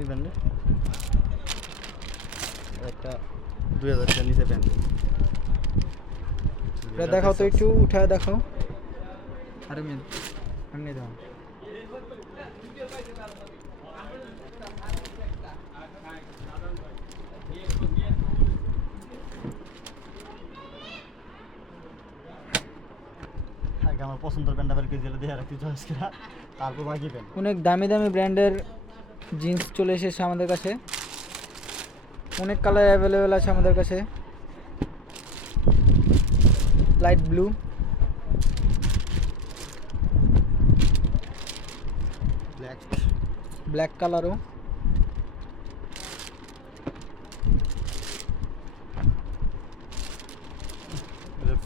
দামি ব্র্যান্ডের একটা 2000 টাকা নিচে প্যান্ট। এটা দেখাও তো, একটু উঠায় দেখাও। আরে মেন এমনি দাও। আগে আমার পছন্দের প্যান্টটা বের করে দিলে দেখে রাখতে চয়েস করা, তারপর বাকি প্যান্ট। অনেক দামি দামি ব্র্যান্ডের জিন্স চলে এসেছে আমাদের কাছে, অনেক কালার অ্যাভেলেবেল আছে আমাদের কাছে। লাইট ব্লু, ব্ল্যাক কালারও,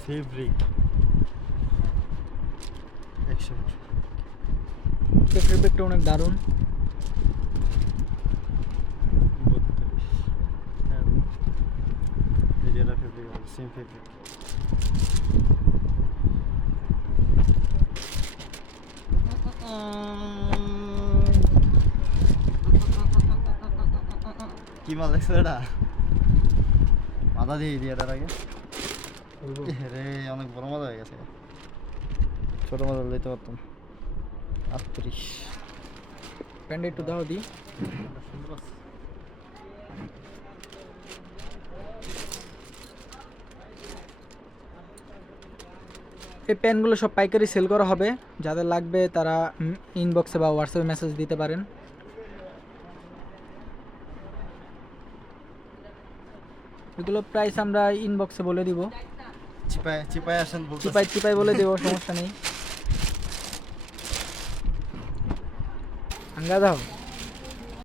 ফেব্রিক এই ফেব্রিকটা অনেক দারুণ। Same fabric. কি মাল দেখছো এটা? মাথা দিয়ে দিয়ে এটার আগে রে অনেক বড় মজা হয়ে গেছে। ছোট মজা দিতে পারতাম। 38 প্যান্ট একটু দাও দি। সুন্দর আছে। এই প্যান্টগুলো সব পাইকারি সেল করা হবে, যাদের লাগবে তারা ইনবক্সে বা হোয়াটসঅ্যাপে মেসেজ দিতে পারেন। এগুলো প্রাইস আমরা ইনবক্সে বলে দিব, চিপায় চিপায় আসেন বলতে চিপাই চিপাই বলে দেবো, সমস্যা নেই। আঙ্গা দাও।